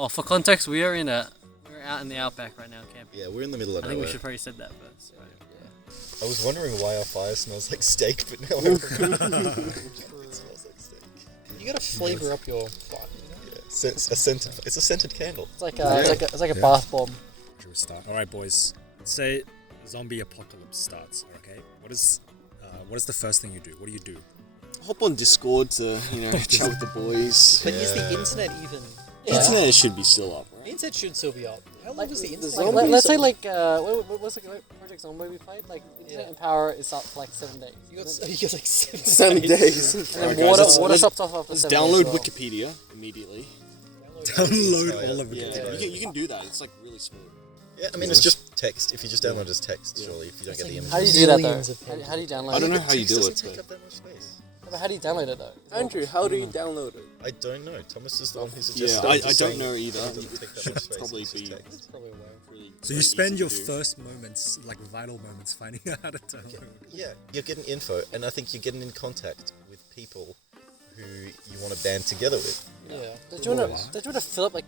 Oh, for context, we're out in the outback right now camping. Yeah, we're in the middle of I nowhere. think we should probably said that first. Right? I was wondering why our fire smells like steak, but now I remember it smells like steak. You gotta flavour up your fire. You know? Yeah, it's a scented candle. It's like a bath bomb. Should we start? All right, boys. Let's say zombie apocalypse starts. Okay. What is the first thing you do? What do you do? Hop on Discord to chat with the boys. But is the internet even? Internet should be still up, right? The internet should still be up. How long was the internet? Let's say what was the Project Zombie we played? Like internet and power is up for like 7 days. You got like 7 days. And then Guys, water stopped off after let's 7 days. download as well. Wikipedia immediately. Download all of Yeah, it. you can do that. It's like really smooth. Yeah, I mean, it's just text. If you just download as text, surely, if you don't get the image. How do you do that Millions though? of How do you download it? I don't know how you Text do doesn't it. take up that much space. But how do you download it though? Andrew, how do you download it? I don't know. Thomas is the one who Yeah, suggested it. I Just don't saying know either. it doesn't take that much space, Probably it's just be text. That's probably a way. really So you easy spend to your do. first moments, like vital moments, finding out how to download. Yeah, you're getting info, and I think you're getting in contact with people who you want to band together with. Yeah. Don't you want to fill up like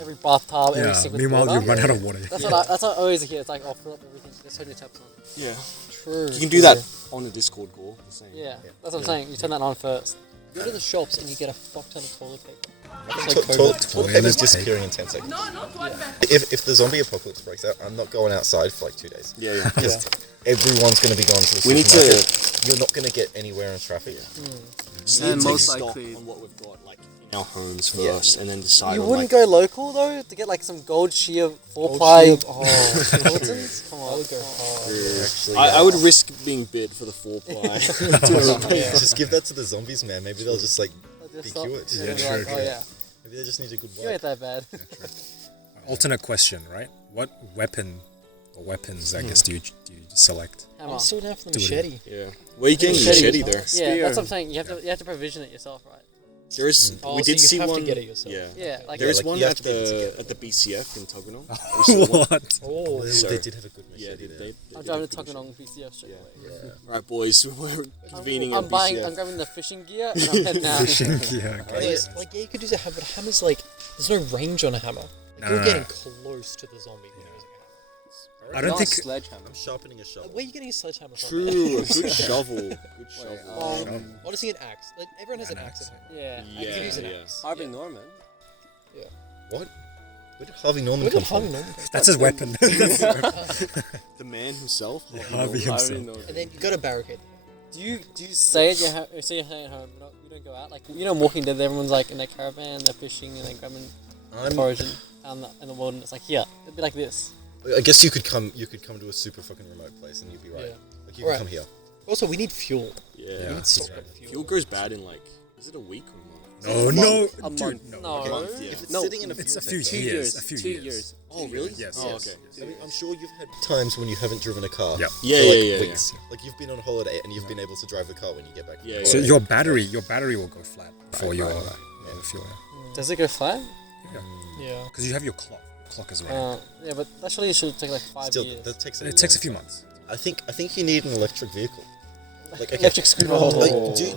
every bathtub, every Yeah. sink with Meanwhile, water? you run out of water. That's what I always hear. It's like, oh, fill up everything. Just turn your taps on. Yeah. True. You can do that on a Discord call. The same. Yeah, that's what I'm saying. You turn that on first. You go to the shops and you get a fuck ton of toilet paper. Toilet paper is disappearing in 10 seconds. If the zombie apocalypse breaks out, I'm not going outside for like 2 days. Yeah. Because everyone's going to be going to the We need supermarket. to. You're not going to get anywhere in traffic. Just And need to take most stock likely- on what we've got, like in our homes first, and then decide. You on, wouldn't like, go local though to get like some gold sheer 4-ply Oh, skeletons? Come I on. would go hard. Actually, I would risk being bit for the 4-ply. just give that to the zombies, man. Maybe they'll just like Just be stop- cured. Yeah, Yeah, be true, like, true. oh yeah, Maybe they just need a good you ain't wipe. that bad. Alternate question, right? What weapon or weapons, I guess, do you select? Hammer. I'm still down for the Do it. machete. Yeah. Where are you getting the Machete. machete there? Yeah, Spear. that's what I'm saying. You have to provision it yourself, right? There is. Oh, we so did you see have to one. get it yourself. Yeah. Yeah, like There is like, one you have at to get it together. the BCF in Tuggeranong. What? Oh, They did have a good Yeah, machete there. I'm driving to Tuggeranong BCF straight away. Alright, boys, we're convening I'm at buying. I'm BCF. grabbing the fishing gear and I'm heading out. Fishing gear. yeah, Okay. like you could use a hammer, but a hammer's like there's no range on a hammer. Like, you're No. getting close to the zombie when you're using a I don't think. Sledgehammer. I'm sharpening a shovel. hammer. Where are you getting a sledgehammer from? True, a good shovel. Good shovel. Honestly, an axe. Like, everyone has an axe at home. Yeah. You could use an Yeah. axe. Harvey Norman. What? Where did Harvey Norman Where come did from? Harvey Norman come That's his weapon. The man himself. Harvey himself. from? And then you got to barricade. Do you say at your say you're staying at home? You don't go out. Like in Walking Dead, everyone's like in their caravan, they're fishing and they're grabbing foraging in the wilderness. Like here, it'd be like this. I guess you could come to a super fucking remote place and you'd be right. Yeah. Like you could Right. come here. Also, we need fuel. Yeah. We need stockpile fuel. Fuel goes bad in like, is it a week or a month? Oh no, A dude, month. no. No. month, yeah. If it's No, sitting in a It's a fuel few tank, years. A few 2 years. years. Oh, really? Yes. Oh, yes. okay. I mean, I'm sure you've had times when you haven't driven a car. Yeah. For Yeah, like yeah, yeah, weeks. Like you've been on holiday and you've been able to drive the car when you get back. Yeah, So yeah. your battery will go flat before Right, your right, fuel. Does it go flat? Yeah. Because you have your clock. Clock is running. Yeah, but that surely should take like 5 Still, years. that takes It takes a long few time. months. I think you need an electric vehicle. Like okay, Electric scooter. like,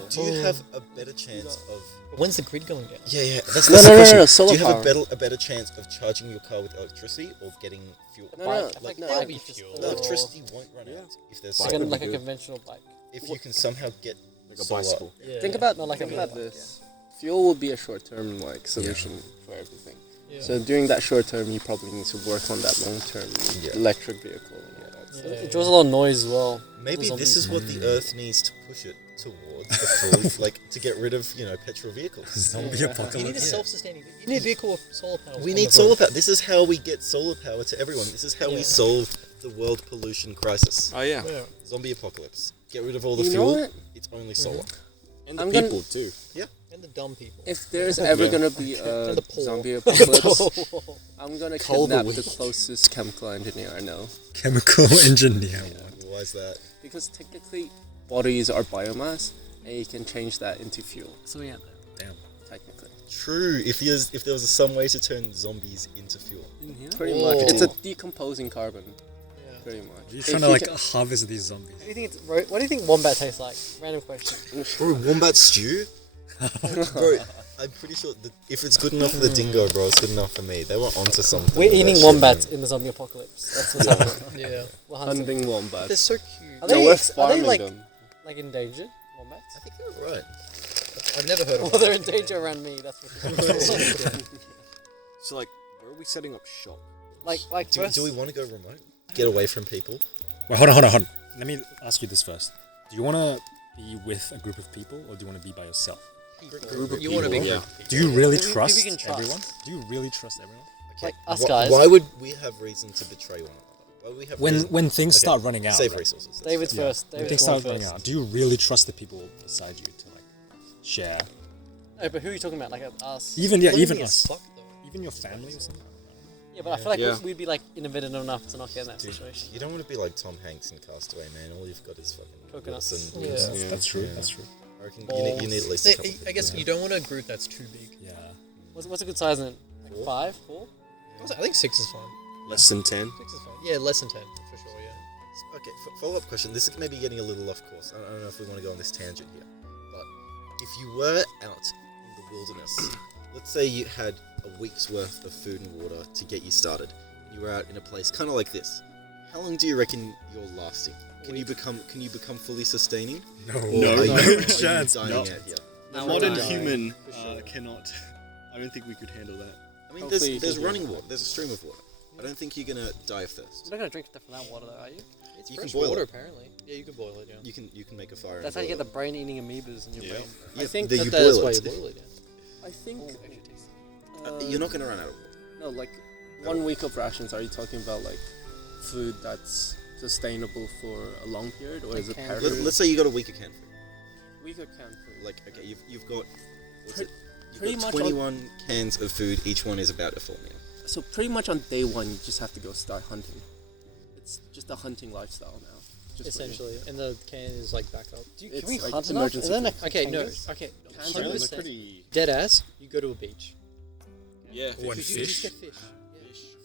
do you have a better chance of? When's the grid going down? Yeah. That's No, the no, question. solar do you have power. a better chance of charging your car with electricity or getting fuel? No, no, Like, no. That'd be just fuel. the electricity won't run out if there's Like, solar. like a conventional bike. If you can somehow get Like a solar. bicycle. Yeah. Think about Not like think a about mini bike, this. Fuel will be a short-term solution for everything. Yeah. So during that short term, you probably need to work on that long-term Yeah. electric vehicle. And all that. Yeah. It draws a lot of noise as well. Maybe The this is what the Earth needs to push it towards the full, like to get rid of petrol vehicles. Zombie You need a apocalypse. self-sustaining. You need a vehicle with solar panels. We on need the solar roof. power. This is how we get solar power to everyone. This is how we Yeah. solve the world pollution crisis. Oh, yeah. Yeah. Zombie apocalypse. Get rid of all the You know fuel. what? It's only solar. And the I'm gonna- people, too. And the dumb people. If there's ever Yeah. gonna be a And the poor. zombie apocalypse, I'm gonna Call the kidnap the weak. closest chemical engineer I know. Chemical engineer. Why is that? Because technically, bodies are biomass, and you can change that into fuel. Something out there. Damn. Technically, True. If there was some way to turn zombies into fuel. pretty Oh. much, it's a decomposing carbon. Yeah. Pretty much. You're If trying to you like can- harvest these zombies. What do you think wombat tastes like? Random question. Bro, wombat stew? Bro, I'm pretty sure that if it's good enough for the dingo, bro, it's good enough for me. They were onto something. We're with that eating shit, wombats man. in the zombie apocalypse. That's what's happening. Yeah. We're hunting. Hunting wombats. They're so cute. Are No, they, we're are they farming like them. endangered wombats? I think you're right. I've never heard of Well, they're in danger around me. That's for sure. So like, where are we setting up shop? like Do first. we want to go remote? Get away from people? Wait, hold on. Let me ask you this first. Do you want to be with a group of people, or do you want to be by yourself? You want to be Yeah. Do you really Who we trust can trust. everyone? Do you really trust everyone? Okay. Like us guys. Why would we have reason to betray one another? Why would we have reason? When things Okay, start running out, Save right? resources. that's David's fair. first. When David's things going start running first. out, do you really trust the people beside you to like share? No, but who are you talking about? Like us? Even Lonely us, as fuck, though. even your family or something. Yeah, but I feel like Yeah. we'd be like innovative enough to not get in that Dude, situation. you don't want to be like Tom Hanks in Castaway, man. All you've got is fucking Coconuts. Wilson. Yeah. Wilson. That's true. Yeah. That's true. I reckon you need at least a couple. I guess you don't want a group that's too big. Yeah. What's a good size in it? Like Four? 5, 4? I think 6 is fine. Less than 10. 6 is fine. Yeah, less than 10 for sure. Yeah. Okay, follow-up question. This is maybe getting a little off course. I don't know if we want to go on this tangent here. But if you were out in the wilderness, let's say you had a week's worth of food and water to get you started. You were out in a place kind of like this. How long do you reckon you're lasting? Can you become fully sustaining? No. Or No. are you, No are you chance. dying No. out here? No, Modern we're not. human For sure. cannot. I don't think we could handle that. I mean, Hopefully you there's can do running it. water. There's a stream of water. I don't think you're gonna die of thirst. You're not going to drink from that water though, are you? It's You can fresh boil water, it. apparently. Yeah, you can boil it, yeah. You can make a fire. That's how and you get the boil brain-eating amoebas in your Yeah. brain. it. Yeah, I think then But you that's boil why it. you boil it, yeah. I think Oh, actually tastes You're not gonna run out of water. no, like 1 week of rations. Are you talking about like food that's sustainable for a long period, or is it canned perishable? Let's say you got a week of canned food. Week of canned food. Like, okay, you've got what's Pre- it? You've pretty got much 21 cans of food. Each one is about a full meal. So pretty much on day one, you just have to go start hunting. It's just a hunting lifestyle now. Just for you. Essentially. And the can is like back up. Can It's we like hunt enough? emergency Is there food. enough Okay, no. kangaroos? Okay. Cans are 100%. pretty. Dead ass, you go to a beach. Yeah. One Because you just fish. get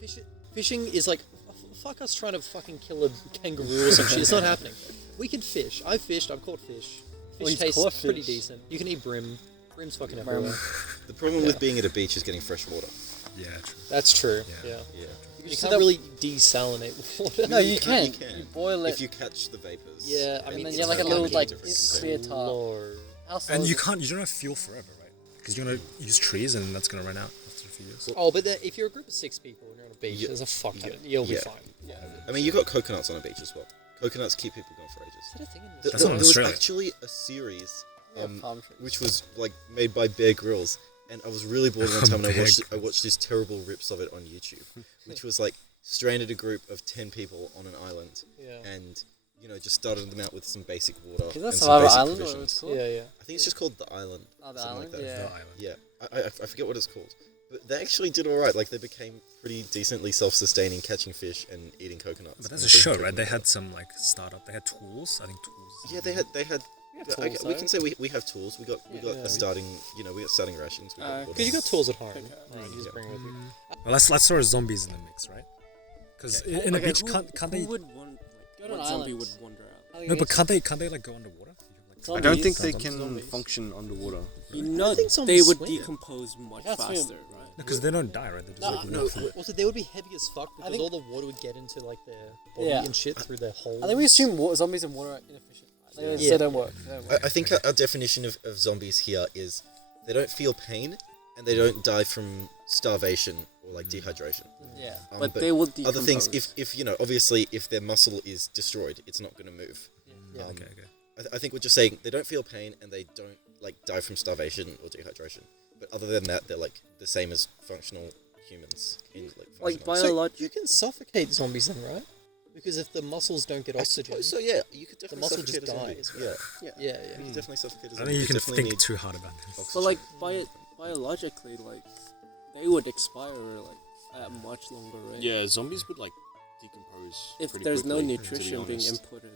fish. Yeah. Fishing is like, fuck us trying to fucking kill a kangaroo or some shit. It's not happening. We can fish. I've fished. I've caught fish. Fish he's tastes caught pretty fish. decent. You can eat brim. Brim's fucking Brim. everywhere. The problem with being at a beach is getting fresh water. Yeah, true. That's true. Yeah. Yeah. Yeah. You just can't sit really desalinate water. No, you can. can. You boil it. If you catch the vapors. Yeah, I and mean, and then it's you have like a okay little in like different spear containers. tart. Lord. How slow And is you it? can't. You don't have fuel forever, right? Because you're gonna use trees, and that's gonna run out after a few years. Oh, but if you're a group of 6 people and you're on a beach, Yeah. there's a fuck ton. Yeah. You'll be Yeah. fine. I mean, you got coconuts on a beach as well. Coconuts keep people going for ages. Is that a thing in Th- this? That's not there in was Australia. actually a series, Yeah, palm trees. which was like made by Bear Grylls, and I was really bored one time, and Bear I watched these terrible rips of it on YouTube, which was like stranded a group of 10 people on an island, Yeah. and just started them out with some basic water Is that and some Survivor basic Island or provisions. what it's called? Yeah, yeah. I think it's just called the island. Oh, the something island? like that. Yeah. The island. Yeah, I forget what it's called, but they actually did all right. Like they became pretty decently self-sustaining, catching fish and eating coconuts. But that's and a show, drinking right? They water. had some like startup. They had tools. I think tools. Yeah, they had. have okay, tools, we though. can say we have tools. We got Yeah. a starting. We got starting rations. We got water. Because you got tools at home. Okay. Right, you just Yeah. bring it with you. Well, let's throw zombies in the mix, right? Because in the beach, who, can't who they? would Go to what an zombie island. would wander out? No, but can't they like go underwater? I don't think Zombies. they can Zombies. function underwater. You know, think they zombies would swim. decompose much That's faster, swim. right? Because they don't die, right? They just No, like no. walk through. Also, they would be heavy as fuck because think- all the water would get into like their body Yeah. and shit through their holes. I think we assume zombies and water are inefficient. Right? They Yeah. don't work. They don't work. I think our definition of zombies here is they don't feel pain and they don't die from starvation or like dehydration. Yeah. But they will Other things, decompose. if obviously if their muscle is destroyed, it's not going to move. Yeah. Um, Okay. I think we're just saying they don't feel pain and they don't like die from starvation or dehydration. But other than that, they're like the same as functional humans in Like functional- So biological. you can suffocate zombies then, right? Because if the muscles don't get I oxygen, suppose so yeah, you could definitely muscle suffocate just a zombie. dies, Yeah, yeah, you yeah. can definitely suffocate a I zombie. think you can definitely think need too hard about this. oxygen. But like biologically, like they would expire like at a much longer rate. Yeah, zombies would like decompose. If pretty there's no quickly, to be nutrition being honest. inputted,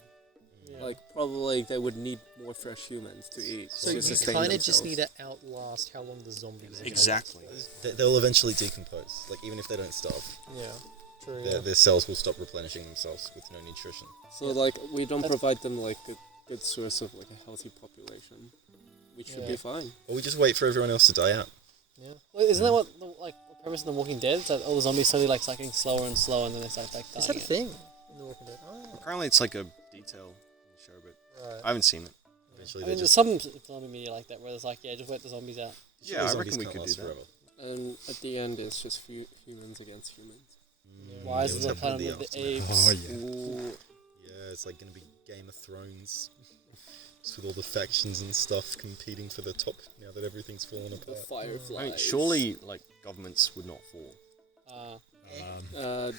Yeah. like probably they would need more fresh humans to eat. So to you sustain kind of just themselves. need to outlast how long the zombies are. Exactly. They'll eventually decompose. Like even if they don't starve, Yeah. True. their cells will stop replenishing themselves with no nutrition. So like we don't provide them like a good source of like a healthy population. we should Yeah. be fine. Or we just wait for everyone else to die out. Yeah. Well, isn't that what the premise in The Walking Dead? It's that all the zombies slowly like start getting slower and slower, and then they start like dying. Is that a out. thing in The Walking Dead? Oh, Apparently, it's like a detail in the show, but right. I haven't seen it. Eventually, I they mean, there's just some zombie media like that where it's like, yeah, just wet the zombies out. Yeah, I zombies reckon we can't could last do that. forever. And at the end, it's just humans against humans. Why Yeah, is what's the happening planet in of the aftermath? apes? Oh yeah. Ooh, Yeah, it's like gonna be Game of Thrones. Just with all the factions and stuff competing for the top now that everything's fallen the apart. fireflies. I mean, surely like governments would not fall.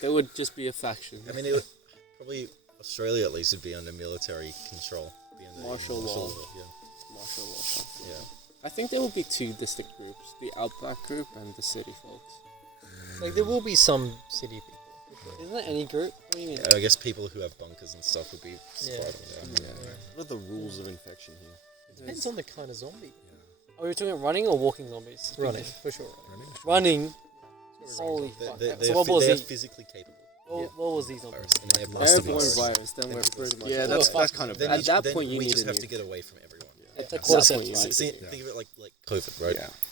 There would just be a faction. I mean, it would, probably Australia at least would be under military control. Be under Martial law. Yeah. Martial law. Yeah. I think there will be two distinct groups: the outback group and the city folks. Like, there will be some city people. Isn't that any group? What do you mean? I guess people who have bunkers and stuff would be Yeah. surviving. Yeah. What are the rules of infection here? Depends on the kind of zombie. Are we talking about running or walking zombies? Running, for sure. Running. Holy They're, fuck. they're, So what was they're he? physically capable. What was these zombies? Virus, and they have Airborne virus. virus. Then we're pretty much. Yeah, Oh, that's fuck. kind of Then bad. At that then point, you we need just a have to nuke. get away from everyone. It's a At that cordyceps, point, you right? need See, to- think of it like COVID, right? Yeah.